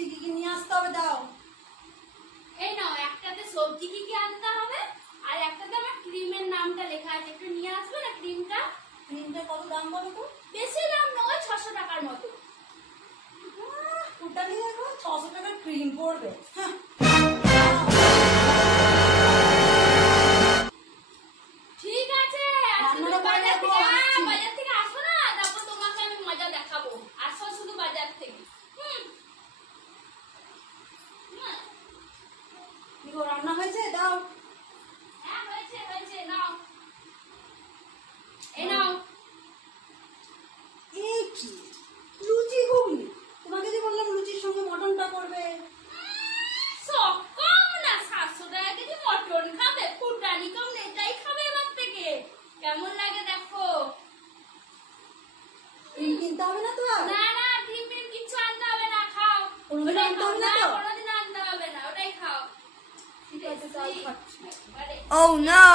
যাচ্ছি, কি কি নিয়ে আসতে হবে দাও। এই নাও, একটাতে সবজি কি কি আনতে হবে আর একটাতে আমার ক্রিমের নামটা লেখা আছে, একটু নিয়ে আসবে না ক্রিমটা? ক্রিমটা কত দাম বলো তো? বেশি দাম নয়, 600 টাকার মতো। টোটালি দেখো 600 টাকার ক্রিম পড়বে। হ্যাঁ ঠিক আছে, আজকে রান্নাটা তুমি করে বাজার রাখো, থেকে আসছি। বাজার থেকে আসো না, তারপর তোমাকে আমি মজা দেখাবো। আসো শুধু বাজার থেকে। কি গো, রান্না হয়েছে? দাও। হ্যাঁ হয়েছে হয়েছে, নাও এই নাও। এই কি লুচি ঘুগনি? তোমাকে যে বললাম লুচির সঙ্গে মটনটা করবে। সব কম না, 700 টাকা কেজি মটন খাবে, ফুটানি কম নেই, এটাই খাবে এবার থেকে। কেমন লাগে দেখো। ক্রিম কিনতে হবে না তো আর? না না, ক্রিম কিছু আনতে হবে না, খাও। কোনোদিন ওটাই আনতে খাও, হবে না না তো? কোনোদিন আনতে হবে না, ওটাই খাও। ঠিক আছে, তাও খাচ্ছি। একবারে। Oh no!